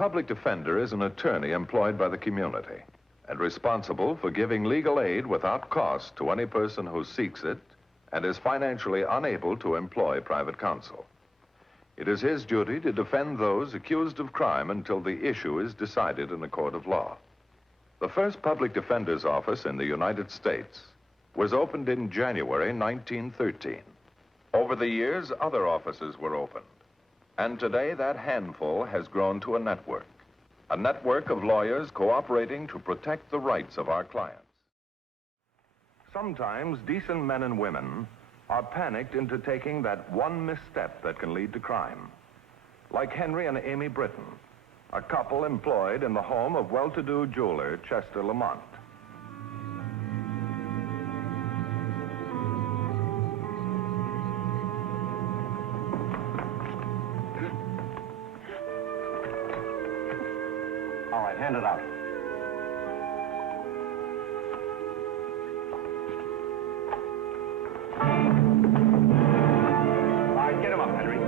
public defender is an attorney employed by the community and responsible for giving legal aid without cost to any person who seeks it and is financially unable to employ private counsel. It is his duty to defend those accused of crime until the issue is decided in a court of law. The first public defender's office in the United States was opened in January 1913. Over the years, other offices were opened. And today, that handful has grown to a network of lawyers cooperating to protect the rights of our clients. Sometimes decent men and women are panicked into taking that one misstep that can lead to crime. Like Henry and Amy Britton, a couple employed in the home of well-to-do jeweler Chester Lamont. All right, hand it out. All right, get him up, Henry.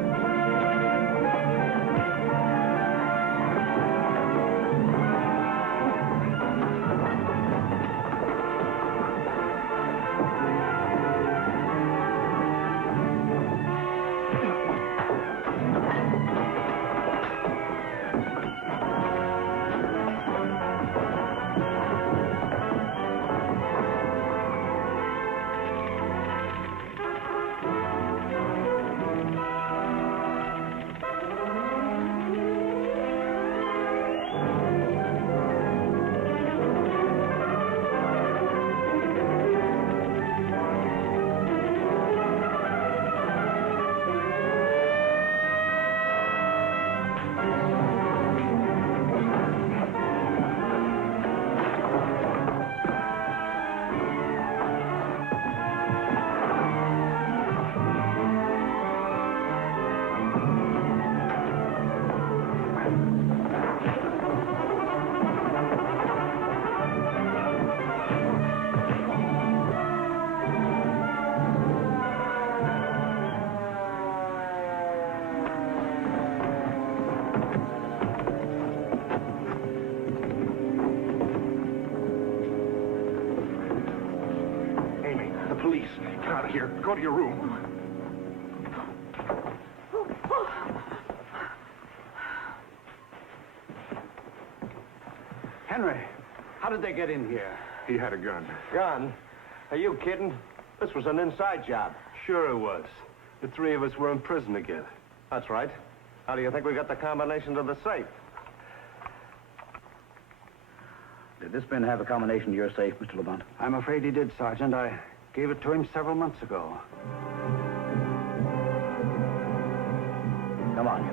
Police, get out of here. Go to your room. Henry, how did they get in here? He had a gun. Gun? Are you kidding? This was an inside job. Sure it was. The three of us were in prison together. That's right. How do you think we got the combination to the safe? Did this man have a combination to your safe, Mr. Lamont? I'm afraid he did, Sergeant. I gave it to him several months ago. Come on, you.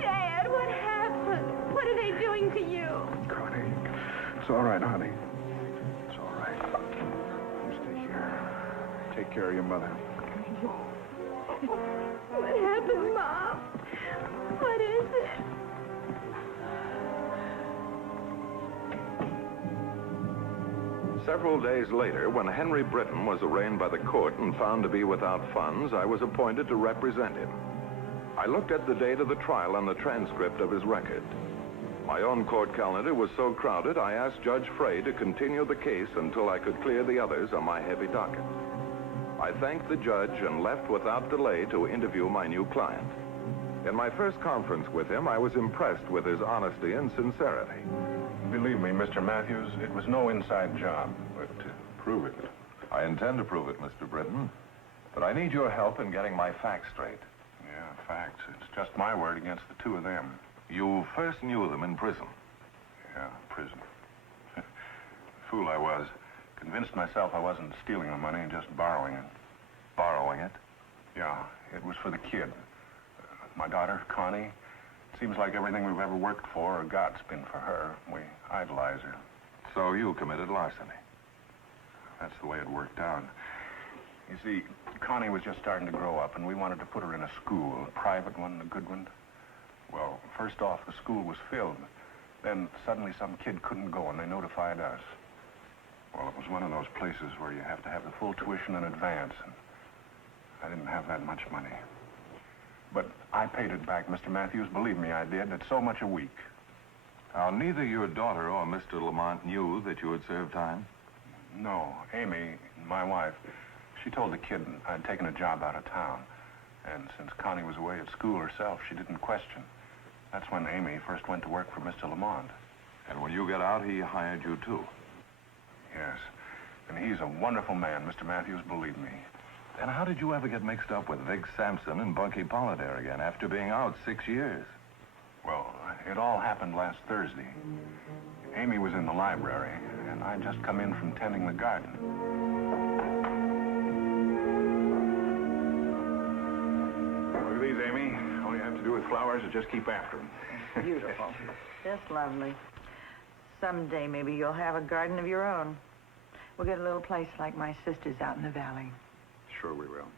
Dad, what happened? What are they doing to you? Connie, it's all right, honey. It's all right. You stay here. Take care of your mother. What happened, Mom? What is it? Several days later, when Henry Britton was arraigned by the court and found to be without funds, I was appointed to represent him. I looked at the date of the trial and the transcript of his record. My own court calendar was so crowded, I asked Judge Frey to continue the case until I could clear the others on my heavy docket. I thanked the judge and left without delay to interview my new client. In my first conference with him, I was impressed with his honesty and sincerity. Believe me, Mr. Matthews, it was no inside job, but prove it. I intend to prove it, Mr. Britton, but I need your help in getting my facts straight. Yeah, facts. It's just my word against the two of them. You first knew them in prison. Yeah, prison. Fool I was. Convinced myself I wasn't stealing the money, just borrowing it. Borrowing it? Yeah, it was for the kid. My daughter, Connie. Seems like everything we've ever worked for or got's been for her. We idolize her. So you committed larceny? That's the way it worked out. You see, Connie was just starting to grow up, and we wanted to put her in a school, a private one, a good one. Well, first off, the school was filled. Then suddenly some kid couldn't go, and they notified us. Well, it was one of those places where you have to have the full tuition in advance, and I didn't have that much money. But I paid it back, Mr. Matthews. Believe me, I did. It's so much a week. Now, neither your daughter or Mr. Lamont knew that you had served time? No. Amy, my wife, she told the kid I'd taken a job out of town. And since Connie was away at school herself, she didn't question. That's when Amy first went to work for Mr. Lamont. And when you got out, he hired you, too? Yes. And he's a wonderful man, Mr. Matthews, believe me. Then how did you ever get mixed up with Vic Sampson and Bunky Pollard there again after being out 6 years? Well, it all happened last Thursday. Amy was in the library, and I'd just come in from tending the garden. Look at these, Amy. All you have to do with flowers is just keep after them. Beautiful. Just lovely. Someday maybe you'll have a garden of your own. We'll get a little place like my sister's out in the valley. Sure we will.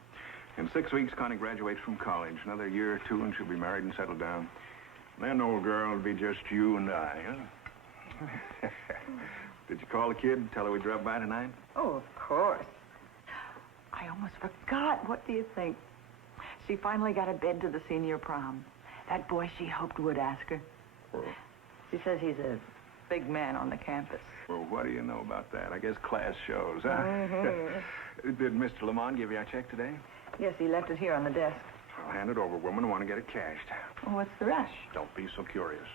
In 6 weeks, Connie graduates from college. Another year or two, and she'll be married and settled down. Then, old girl, it'll be just you and I, huh? Did you call the kid, tell her we dropped by tonight? Oh, of course. I almost forgot. What do you think? She finally got a bed to the senior prom. That boy she hoped would ask her. Well, She says he's a big man on the campus. well, what do you know about that? I guess class shows, huh? Mm-hmm. Did Mr. Lamont give you our check today? Yes, he left it here on the desk. I'll hand it over, woman. I want to get it cashed. Well, what's the rush? Don't be so curious.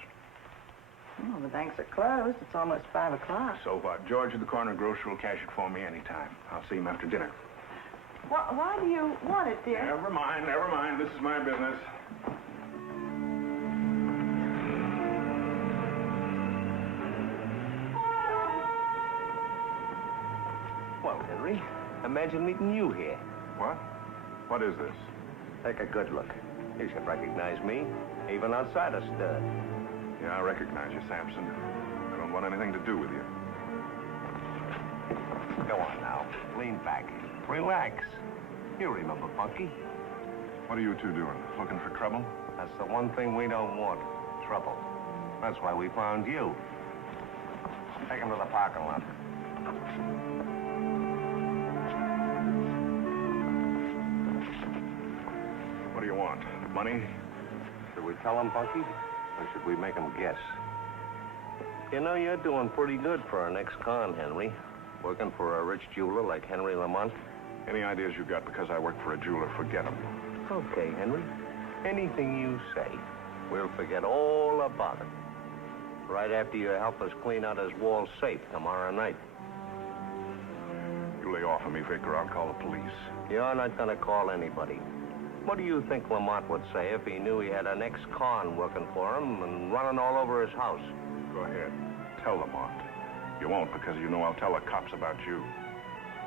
Well, the banks are closed. It's almost 5 o'clock. So what? George at the corner grocery will cash it for me anytime. I'll see him after dinner. Why do you want it, dear? Never mind, never mind. This is my business. Well, Henry, imagine meeting you here. What? What is this? Take a good look. You should recognize me, even outside a stud. Yeah, I recognize you, Sampson. I don't want anything to do with you. Go on now. Lean back. Relax. You remember Bunky? What are you two doing? Looking for trouble? That's the one thing we don't want. Trouble. That's why we found you. Take him to the parking lot. What do you want? Money? Should we tell him, Bunky? Or should we make him guess? You know, you're doing pretty good for an ex-con, Henry. Working for a rich jeweler like Henry Lamont. Any ideas you got because I work for a jeweler, forget them. Okay, Henry. Anything you say, we'll forget all about it. Right after you help us clean out his wall safe tomorrow night. You lay off of me, Vic, or I'll call the police. You're not gonna call anybody. What do you think Lamont would say if he knew he had an ex-con working for him and running all over his house? Go ahead. Tell Lamont. You won't because you know I'll tell the cops about you.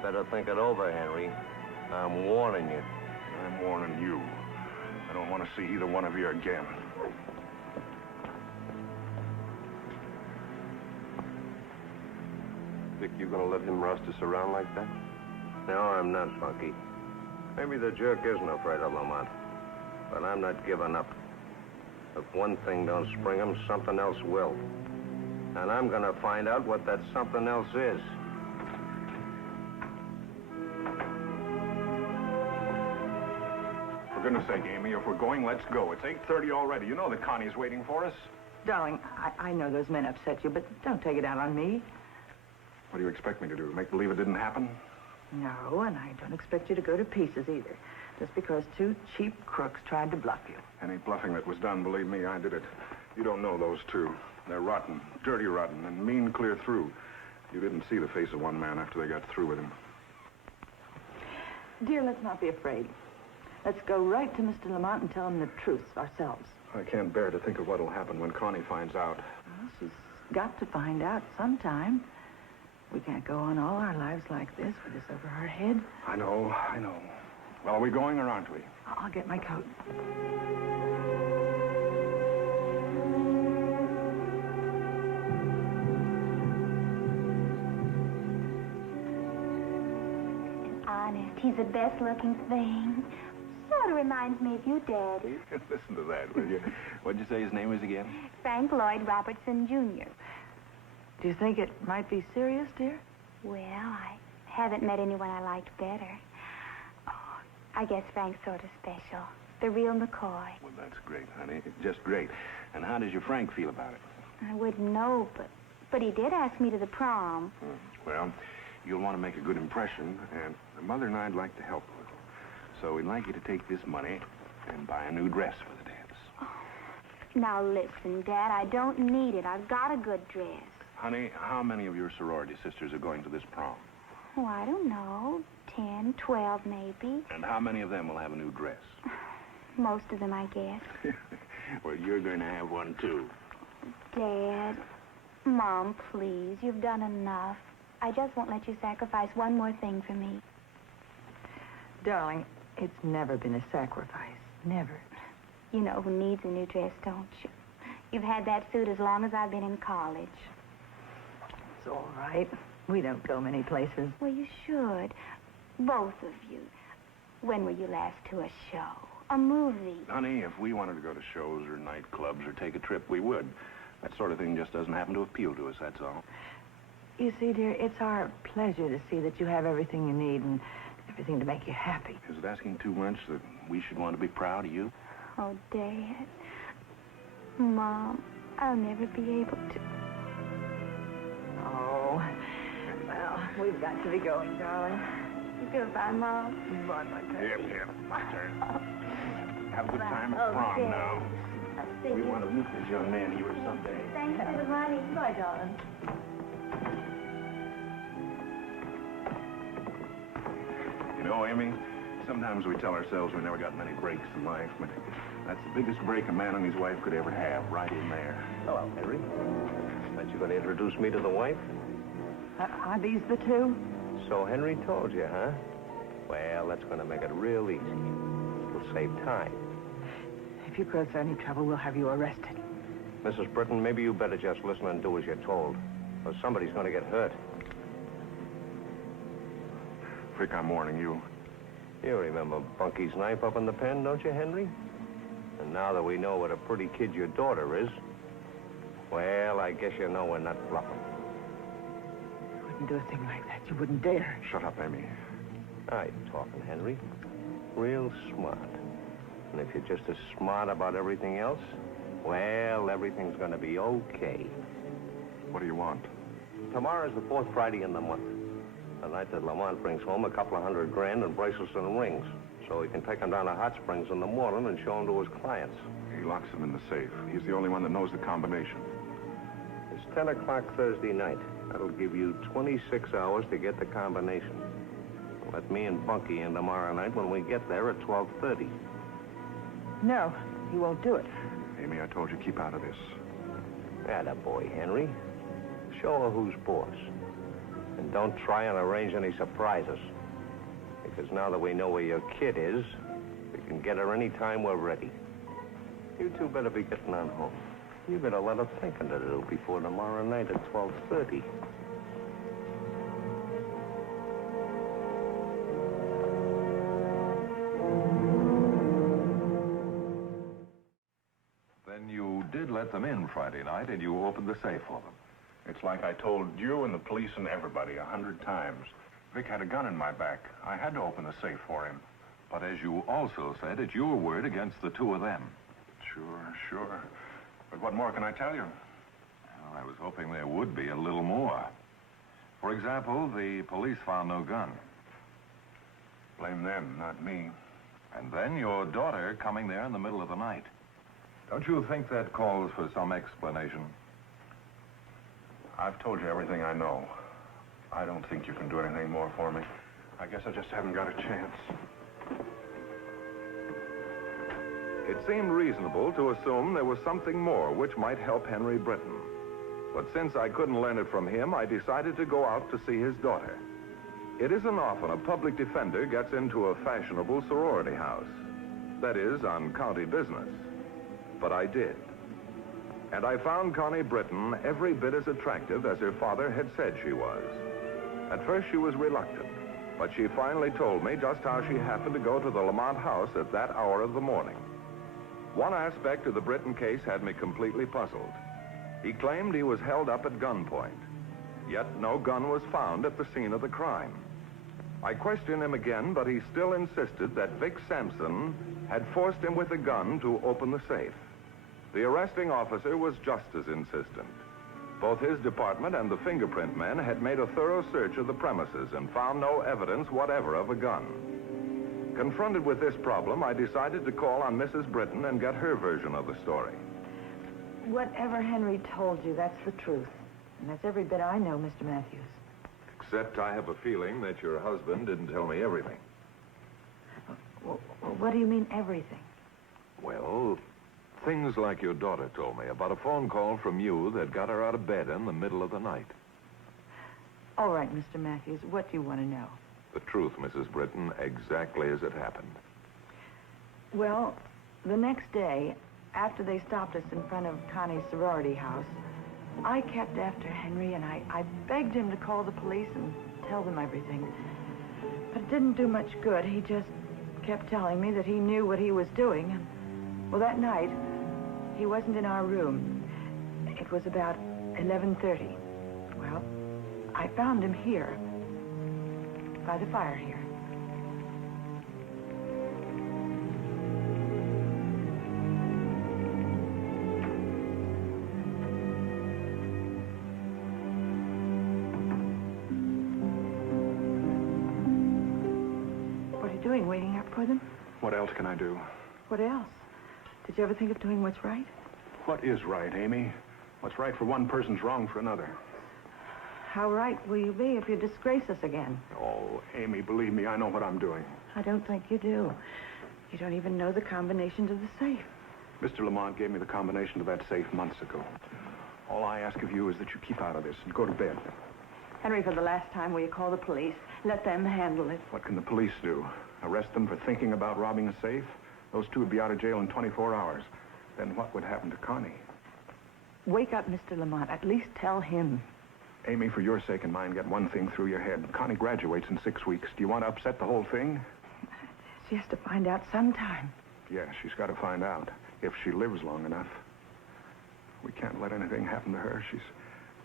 Better think it over, Henry. I'm warning you. I'm warning you. I don't want to see either one of you again. Think you gonna let him roust us around like that? No, I'm not, Bunky. Maybe the jerk isn't afraid of Lamont. But I'm not giving up. If one thing don't spring him, something else will. And I'm gonna find out what that something else is. For goodness sake, Amy, if we're going, let's go. It's 8:30 already. You know that Connie's waiting for us. Darling, I know those men upset you, but don't take it out on me. What do you expect me to do? Make believe it didn't happen? No, and I don't expect you to go to pieces either. Just because 2 cheap crooks tried to bluff you. Any bluffing that was done, believe me, I did it. You don't know those two. They're rotten, dirty rotten, and mean clear through. You didn't see the face of one man after they got through with him. Dear, let's not be afraid. Let's go right to Mr. Lamont and tell him the truth ourselves. I can't bear to think of what'll happen when Connie finds out. Well, she's got to find out sometime. We can't go on all our lives like this with this over our head. I know. Well, are we going or aren't we? I'll get my coat. Honest, he's the best looking thing. Sort father reminds me of you, Daddy. Listen to that, will you? What'd you say his name is again? Frank Lloyd Robertson, Jr. Do you think it might be serious, dear? Well, I haven't met anyone I liked better. Oh, I guess Frank's sort of special. The real McCoy. Well, that's great, honey. Just great. And how does your Frank feel about it? I wouldn't know, but he did ask me to the prom. Well, you'll want to make a good impression, and Mother and I'd like to help a little. So we'd like you to take this money and buy a new dress for the dance. Oh. Now, listen, Dad, I don't need it. I've got a good dress. Honey, how many of your sorority sisters are going to this prom? Oh, I don't know. 10, 12, maybe. And how many of them will have a new dress? Most of them, I guess. Well, you're going to have one, too. Dad, Mom, please, you've done enough. I just won't let you sacrifice one more thing for me. Darling, it's never been a sacrifice. Never. You know who needs a new dress, don't you? You've had that suit as long as I've been in college. It's all right. We don't go many places. Well, you should. Both of you. When were you last to a show? A movie? Honey, if we wanted to go to shows or nightclubs or take a trip, we would. That sort of thing just doesn't happen to appeal to us, that's all. You see, dear, it's our pleasure to see that you have everything you need and everything to make you happy. Is it asking too much that we should want to be proud of you? Oh, Dad. Mom, I'll never be able to. Oh, well, we've got to be going, darling. Goodbye, Mom. Bye, my baby. Yep, my turn. Have a good time at Oh, prom Dad. now. See We you. want to meet this young man here someday. Thanks for the money. Bye, darling. You know, Amy, sometimes we tell ourselves we never got many breaks in life, but that's the biggest break a man and his wife could ever have, right in there. Hello, Henry. Thought you were going to introduce me to the wife? Are these the two? So Henry told you, huh? Well, that's going to make it real easy. It'll save time. If you cause any trouble, we'll have you arrested. Mrs. Britton, maybe you better just listen and do as you're told, or somebody's going to get hurt. Vic, I'm warning you. You remember Bunky's knife up in the pen, don't you, Henry? And now that we know what a pretty kid your daughter is, well, I guess you know we're not bluffing. You wouldn't do a thing like that. You wouldn't dare. Shut up, Amy. Now you're talking, Henry. Real smart. And if you're just as smart about everything else, well, everything's going to be okay. What do you want? Tomorrow's the fourth Friday in the month. The night that Lamont brings home a couple of $100 grand in bracelets and rings, so he can take them down to Hot Springs in the morning and show them to his clients. He locks them in the safe. He's the only one that knows the combination. It's 10 o'clock Thursday night. That'll give you 26 hours to get the combination. Let me and Bunky in tomorrow night when we get there at 12:30. No, you won't do it. Amy, I told you, keep out of this. Atta boy, Henry. Show her who's boss. And don't try and arrange any surprises. Because now that we know where your kid is, we can get her any time we're ready. You two better be getting on home. You got a lot of thinking to do before tomorrow night at 12:30. Then you did let them in Friday night, and you opened the safe for them. It's like I told you and the police and everybody 100 times. Vic had a gun in my back. I had to open the safe for him. But as you also said, it's your word against the two of them. Sure. But what more can I tell you? Well, I was hoping there would be a little more. For example, the police found no gun. Blame them, not me. And then your daughter coming there in the middle of the night. Don't you think that calls for some explanation? I've told you everything I know. I don't think you can do anything more for me. I guess I just haven't got a chance. It seemed reasonable to assume there was something more which might help Henry Britton. But since I couldn't learn it from him, I decided to go out to see his daughter. It isn't often a public defender gets into a fashionable sorority house. That is, on county business. But I did. And I found Connie Britton every bit as attractive as her father had said she was. At first she was reluctant, but she finally told me just how she happened to go to the Lamont house at that hour of the morning. One aspect of the Britton case had me completely puzzled. He claimed he was held up at gunpoint, yet no gun was found at the scene of the crime. I questioned him again, but he still insisted that Vic Sampson had forced him with a gun to open the safe. The arresting officer was just as insistent. Both his department and the fingerprint men had made a thorough search of the premises and found no evidence whatever of a gun. Confronted with this problem, I decided to call on Mrs. Britton and get her version of the story. Whatever Henry told you, that's the truth. And that's every bit I know, Mr. Matthews. Except I have a feeling that your husband didn't tell me everything. What do you mean, everything? Well, things like your daughter told me about a phone call from you that got her out of bed in the middle of the night. All right, Mr. Matthews, what do you want to know? The truth, Mrs. Britton, exactly as it happened. Well, the next day, after they stopped us in front of Connie's sorority house, I kept after Henry, and I begged him to call the police and tell them everything. But it didn't do much good. He just kept telling me that he knew what he was doing. And, well, that night, he wasn't in our room. It was about 11:30. Well, I found him here, by the fire here. Doing, waiting up for them? What else can I do? What else? Did you ever think of doing what's right? What is right, Amy? What's right for one person's wrong for another. How right will you be if you disgrace us again? Oh, Amy, believe me, I know what I'm doing. I don't think you do. You don't even know the combination to the safe. Mr. Lamont gave me the combination to that safe months ago. All I ask of you is that you keep out of this and go to bed. Henry, for the last time, will you call the police? Let them handle it. What can the police do? Arrest them for thinking about robbing a safe? Those two would be out of jail in 24 hours. Then what would happen to Connie? Wake up, Mr. Lamont. At least tell him. Amy, for your sake and mine, get one thing through your head. Connie graduates in 6 weeks. Do you want to upset the whole thing? She has to find out sometime. Yeah, she's got to find out. If she lives long enough. We can't let anything happen to her. She's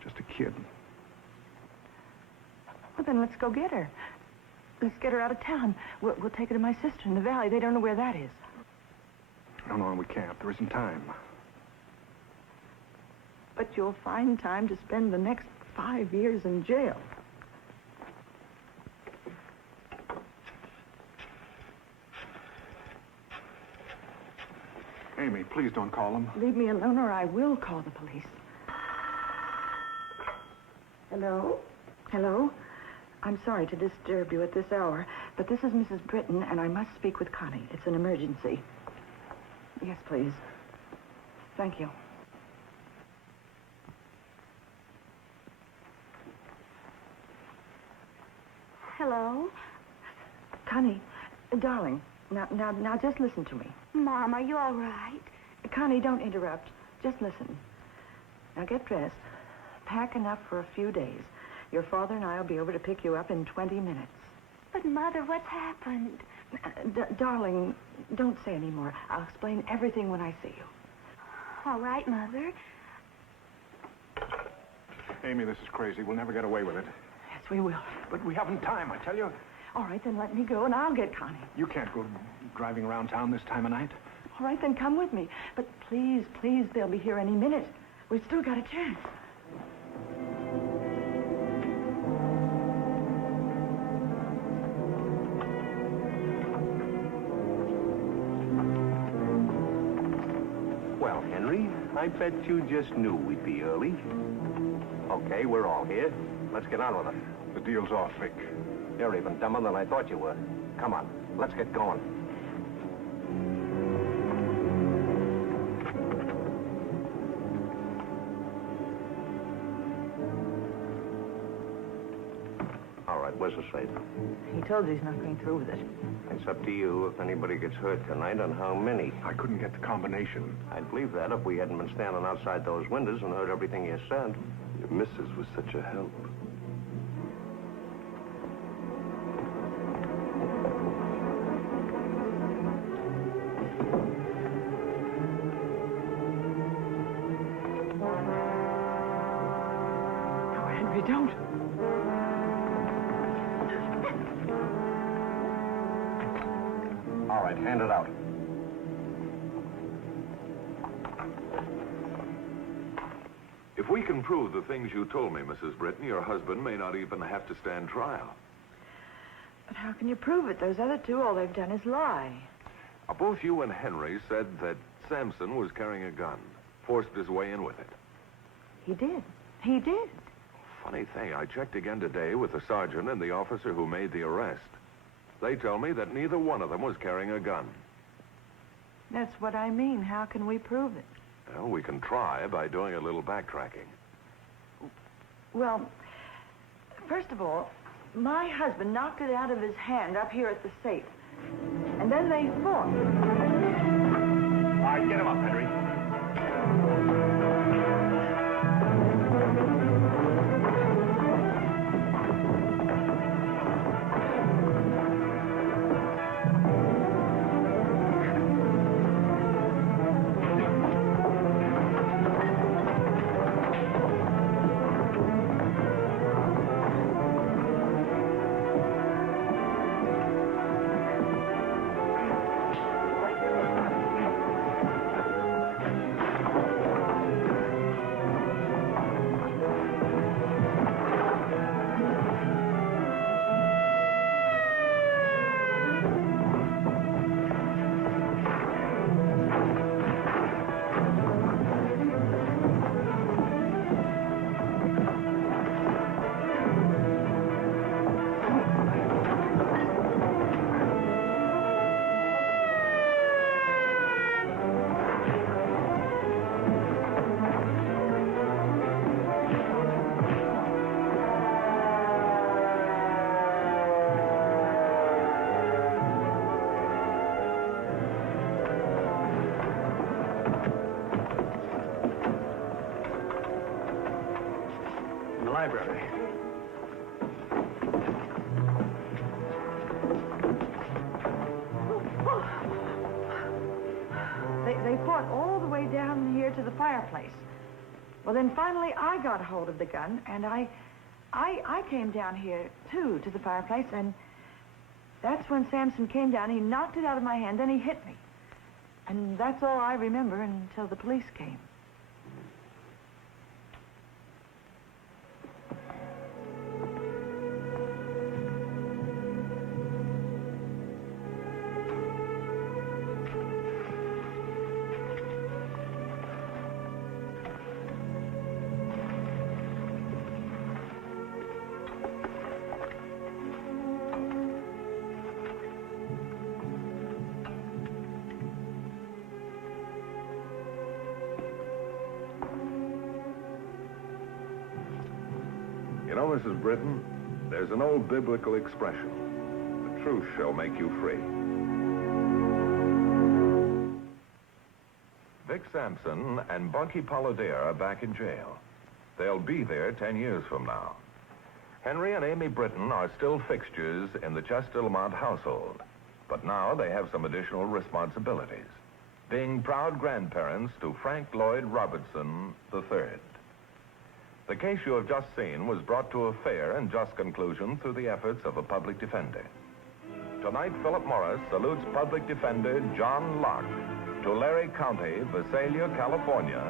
just a kid. Well, then let's go get her. Let's get her out of town. We'll take her to my sister in the valley. They don't know where that is. No, we can't. There isn't time. But you'll find time to spend the next 5 years in jail. Amy, please don't call them. Leave me alone or I will call the police. Hello? Hello? I'm sorry to disturb you at this hour, but this is Mrs. Britton, and I must speak with Connie. It's an emergency. Yes, please. Thank you. Hello? Connie, darling, now just listen to me. Mom, are you all right? Connie, don't interrupt. Just listen. Now get dressed. Pack enough for a few days. Your father and I will be over to pick you up in 20 minutes. But, Mother, what's happened? Darling, don't say any more. I'll explain everything when I see you. All right, Mother. Amy, this is crazy. We'll never get away with it. Yes, we will. But we haven't time, I tell you. All right, then let me go and I'll get Connie. You can't go driving around town this time of night. All right, then come with me. But please, they'll be here any minute. We've still got a chance. Well, Henry, I bet you just knew we'd be early. Okay, we're all here. Let's get on with it. The deal's off, Vic. You're even dumber than I thought you were. Come on, let's get going. All right, where's the safe? He told you he's not going through with it. It's up to you if anybody gets hurt tonight and how many. I couldn't get the combination. I'd believe that if we hadn't been standing outside those windows and heard everything you said. Your missus was such a help. All right, hand it out. If we can prove the things you told me, Mrs. Britton, your husband may not even have to stand trial. But how can you prove it? Those other two, all they've done is lie. Both you and Henry said that Sampson was carrying a gun, forced his way in with it. He did. He did. Funny thing, I checked again today with the sergeant and the officer who made the arrest. They tell me that neither one of them was carrying a gun. That's what I mean. How can we prove it? Well, we can try by doing a little backtracking. Well, first of all, my husband knocked it out of his hand up here at the safe. And then they fought. All right, get him up, Henry. Library. They fought all the way down here to the fireplace. Well, then finally I got hold of the gun, and I came down here, too, to the fireplace, and that's when Sampson came down. He knocked it out of my hand, then he hit me. And that's all I remember until the police came. You know, Mrs. Britton, there's an old biblical expression. The truth shall make you free. Vic Sampson and Bunky Polidare are back in jail. They'll be there 10 years from now. Henry and Amy Britton are still fixtures in the Chester Lamont household, but now they have some additional responsibilities, being proud grandparents to Frank Lloyd Robertson III. The case you have just seen was brought to a fair and just conclusion through the efforts of a public defender. Tonight, Philip Morris salutes public defender John Locke, Tulare County, Visalia, California,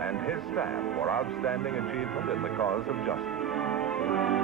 and his staff for outstanding achievement in the cause of justice.